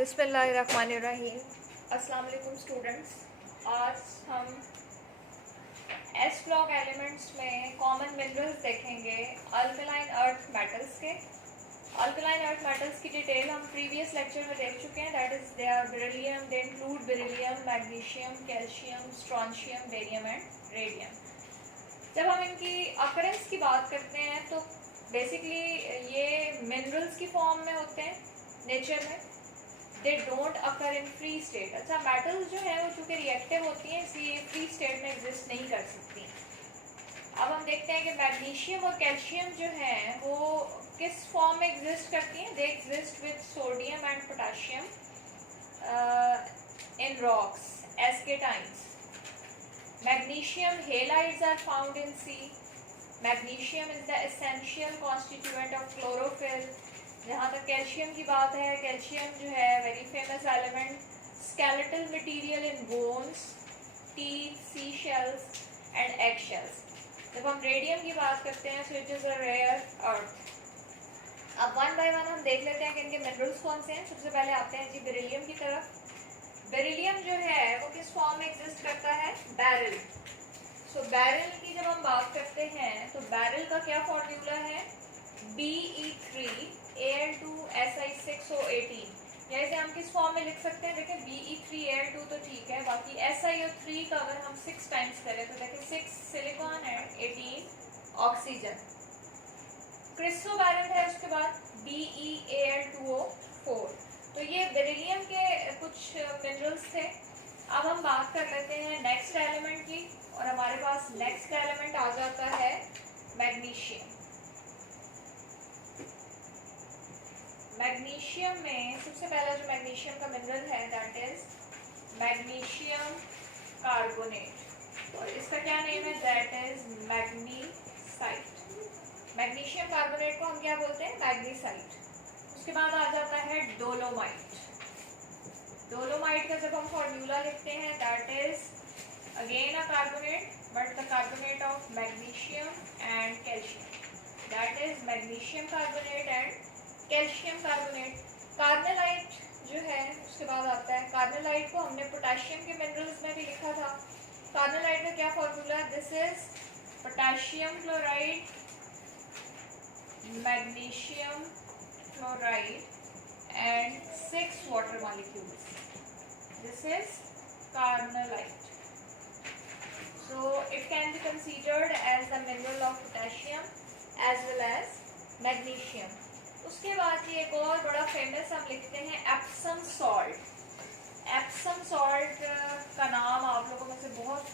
बिस्मिल्लाहिर्रहमानिर्रहीम। अस्सलाम वालेकुम स्टूडेंट्स। आज हम एस ब्लॉक एलिमेंट्स में कॉमन मिनरल्स देखेंगे अल्कलाइन अर्थ मेटल्स के। अल्कलाइन अर्थ मेटल्स की डिटेल हम प्रीवियस लेक्चर में देख चुके हैं। That is they are beryllium, they include beryllium, magnesium, calcium, strontium, barium and radium. जब हम इनकी अकरेंस की बात करते हैं तो बेसिकली ये मिनरल्स की फॉर्म में होते हैं नेचर में। They don't occur in free state. अच्छा, मेटल्स जो है वो चूँकि रिएक्टिव होती हैं इसलिए फ्री स्टेट में एग्जिस्ट नहीं कर सकती। अब हम देखते हैं कि मैग्नीशियम और कैल्शियम जो है वो किस फॉर्म में एग्जिस्ट करती हैं। They exist with sodium and potassium in rocks as cations. Magnesium halides are found in sea. Magnesium is the essential constituent of chlorophyll. जहाँ तक कैल्शियम की बात है, कैल्शियम जो है very famous element, skeletal material in bones, teeth, sea shells and egg shells. जब हम radium की बात करते हैं so it is a rare earth. अब वन बाय वन हम देख लेते हैं कि इनके मिनरल्स कौन से हैं। सबसे पहले आते हैं जी बेरिलियम की तरफ। बेरिलियम जो है वो किस फॉर्म में एग्जिस्ट करता है? बैरल। सो बैरल की जब हम बात करते हैं तो बैरल का क्या फॉर्मूला है? Be3Al2Si6O18। या इसे हम किस फॉर्म में लिख सकते हैं? देखिए Be3Al2 तो ठीक है, बाकी SiO3 का अगर हम 6 टाइम्स करें तो देखिए 6 सिलिकॉन एंड 18 ऑक्सीजन। क्रिस्टोबैरल है उसके बाद BeAl2O4। तो ये बेरिलियम के कुछ मिनरल्स थे। अब हम बात कर लेते हैं नेक्स्ट एलिमेंट की और हमारे पास नेक्स्ट एलिमेंट आ जाता है मैग्नीशियम। मैग्नीशियम में सबसे पहला जो मैग्नीशियम का मिनरल है दैट इज मैग्नीशियम कार्बोनेट और इसका क्या नेम है? That is magnesite. Magnesium carbonate को हम क्या बोलते हैं? मैग्नीसाइट। उसके बाद आ जाता है डोलोमाइट। डोलोमाइट का जब हम फॉर्मूला लिखते हैं that is again a carbonate but the carbonate of magnesium and calcium. That is magnesium carbonate and calcium carbonate. Carmelite जो है उसके बाद आता है। कार्मेलाइट को हमने पोटेशियम के मिनरल्स में भी लिखा था। कार्मेलाइट का क्या formula? This is potassium chloride, magnesium chloride and 6 water molecules. This is Carmelite. So it can be considered as the mineral of potassium as well as magnesium. उसके बाद ये एक और बड़ा फेमस हम लिखते हैं एप्सम सॉल्ट। एप्सम सॉल्ट का नाम आप लोगों में से बहुत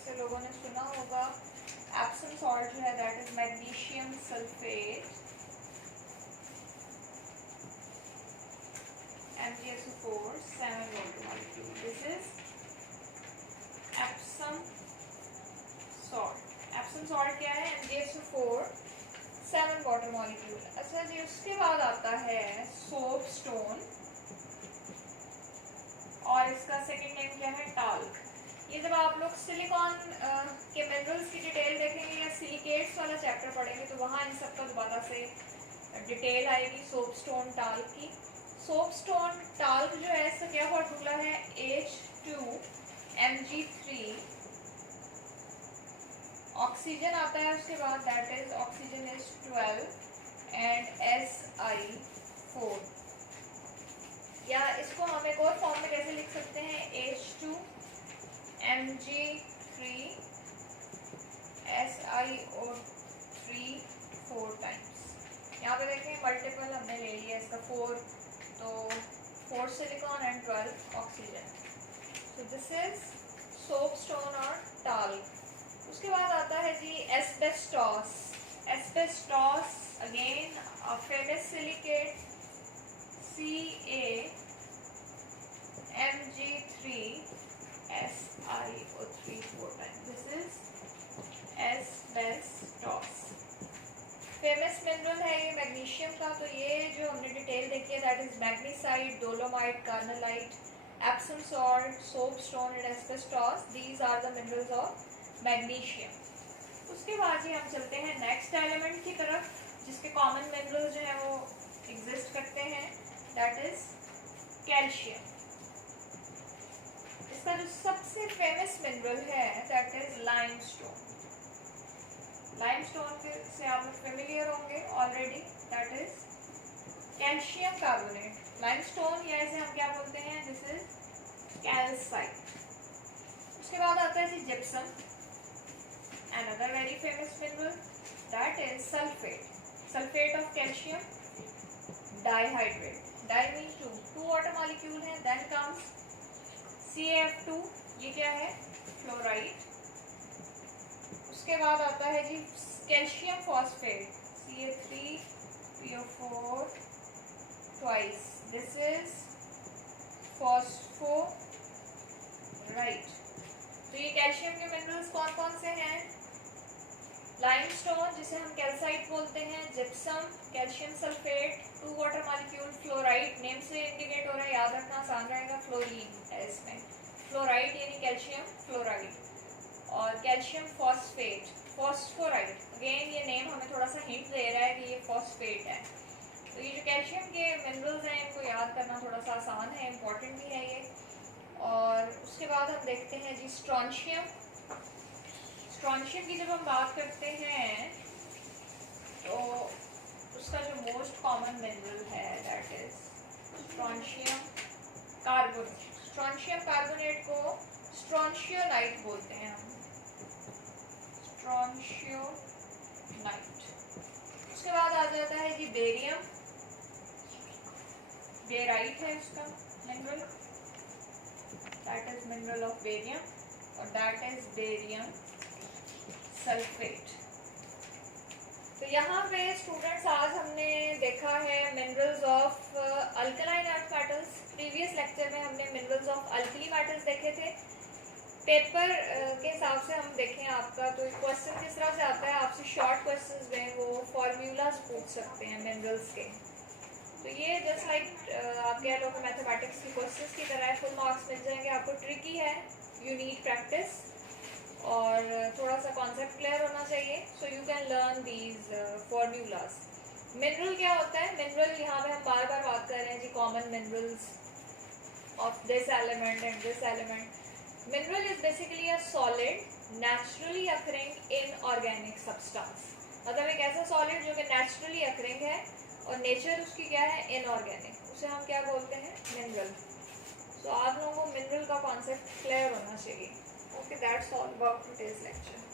से लोगों ने सुना होगा। एप्सम सॉल्ट जो है that is magnesium sulphate MgSO4 7 water molecule. This is Epsom salt. Epsom salt क्या है? MgSO4 7 water molecule. अच्छा जी, उसके बाद आता है सोप स्टोन और इसका सेकंड नेम क्या है? टाल्क। ये जब आप लोग सिलिकॉन के मिनरल्स की डिटेल देखेंगे या सिलिकेट्स वाला चैप्टर पढ़ेंगे तो वहाँ इन सब का दोबारा से डिटेल आएगी सोप स्टोन टाल्क की। सोप स्टोन टाल्क जो है इसका क्या फॉर्मूला है? H2Mg3। ऑक्सीजन आता है उसके बाद that is oxygen is 12 and Si4। या इसको हम एक और फॉर्म में कैसे लिख सकते हैं? H2Mg3 SiO3 4 times. यहाँ पे देखें मल्टीपल हमने ले लिया इसका 4, तो 4 silicon and 12 oxygen. So this is soap stone और टाल्क। उसके बाद आता है जी asbestos. Asbestos again a famous silicate CaMg3 SiO3 4 times. This is asbestos. Famous mineral है ये मैग्नीशियम का। तो ये जो हमने डिटेल देखी है that is magnesite, dolomite, carnallite, Epsom salt, soap stone and asbestos. These are the minerals of magnesium. उसके बाद ही हम चलते हैं नेक्स्ट एलिमेंट की तरफ जिसके कॉमन मिनरल्स जो हैं वो एग्जिस्ट करते हैं दैट इज कैल्शियम। इसका जो सबसे फेमस मिनरल है दैट इज लाइमस्टोन। लाइमस्टोन से आप लोग फेमिलियर होंगे already, that is calcium carbonate. Limestone या इसे हम क्या बोलते हैं, दिस इज कैल्साइट। उसके बाद आता है जी gypsum, another very famous mineral, that is sulfate. Sulfate of calcium dihydrate. Di means two water molecule है, then comes CaF2, ये क्या है, फ्लोराइड। उसके बाद आता है जी calcium phosphate, Ca3PO4 twice, this is phosphorite। तो ये कैल्शियम के मिनरल्स कौन कौन से हैं, लाइमस्टोन जिसे हम कैल्साइट बोलते हैं, gypsum, calcium sulphate, two water molecule, fluoride, name से इंडिकेट हो रहा है, याद रखना आसान रहेगा, फ्लोरीन है इसमें, फ्लोराइड यानी कैल्शियम फ्लोराइड, और कैल्शियम फॉस्फेट, फॉस्फोराइड, अगेन ये नेम हमें थोड़ा सा हिंट दे रहा है कि ये फॉस्फेट है। तो ये जो कैल्शियम के मिनरल्स हैं इनको याद करना थोड़ा सा आसान है, इम्पॉर्टेंट भी है ये। और उसके बाद हम देखते हैं जी स्ट्रॉन्शियम। स्ट्रॉन्शियम की जब हम बात करते हैं तो उसका जो मोस्ट कॉमन मिनरल है that is strontium carbonate. Strontium carbonate को स्ट्रॉन्शियोनाइट बोलते हैं हम, स्ट्रॉन्शियोनाइट। उसके बाद आ जाता है जी बेरियम, बेराइट है उसका mineral, that is mineral of barium, और दैट इज बेरियम सल्फेट। तो यहाँ पे स्टूडेंट्स आज हमने देखा है minerals of alkaline earth metals. Previous lecture में हमने मिनरल्स ऑफ अल्कली मेटल्स देखे थे। पेपर के हिसाब से हम देखें आपका, तो क्वेश्चन किस तरह से आता है, आपसे शॉर्ट क्वेश्चंस में वो फॉर्मूलाज पूछ सकते हैं मिनरल्स के। तो ये जस्ट लाइक आप कह लो कि मैथमेटिक्स की क्वेश्चंस की तरह है, फुल मार्क्स मिल जाएंगे आपको। ट्रिकी है, यू नीड प्रैक्टिस और थोड़ा सा कॉन्सेप्ट क्लियर होना चाहिए, so you can learn these formulas. Mineral क्या होता है, मिनरल यहाँ पे हम बार बार बात कर रहे हैं जी common minerals of this element and this element. Mineral is basically a solid naturally occurring inorganic substance, मतलब एक ऐसा सॉलिड जो कि नेचुरली अकरिंग है और नेचर उसकी क्या है, इनऑर्गेनिक, उसे हम क्या बोलते हैं, मिनरल। सो आप लोगों को मिनरल का कॉन्सेप्ट क्लियर होना चाहिए। Okay, that's all about today's lecture.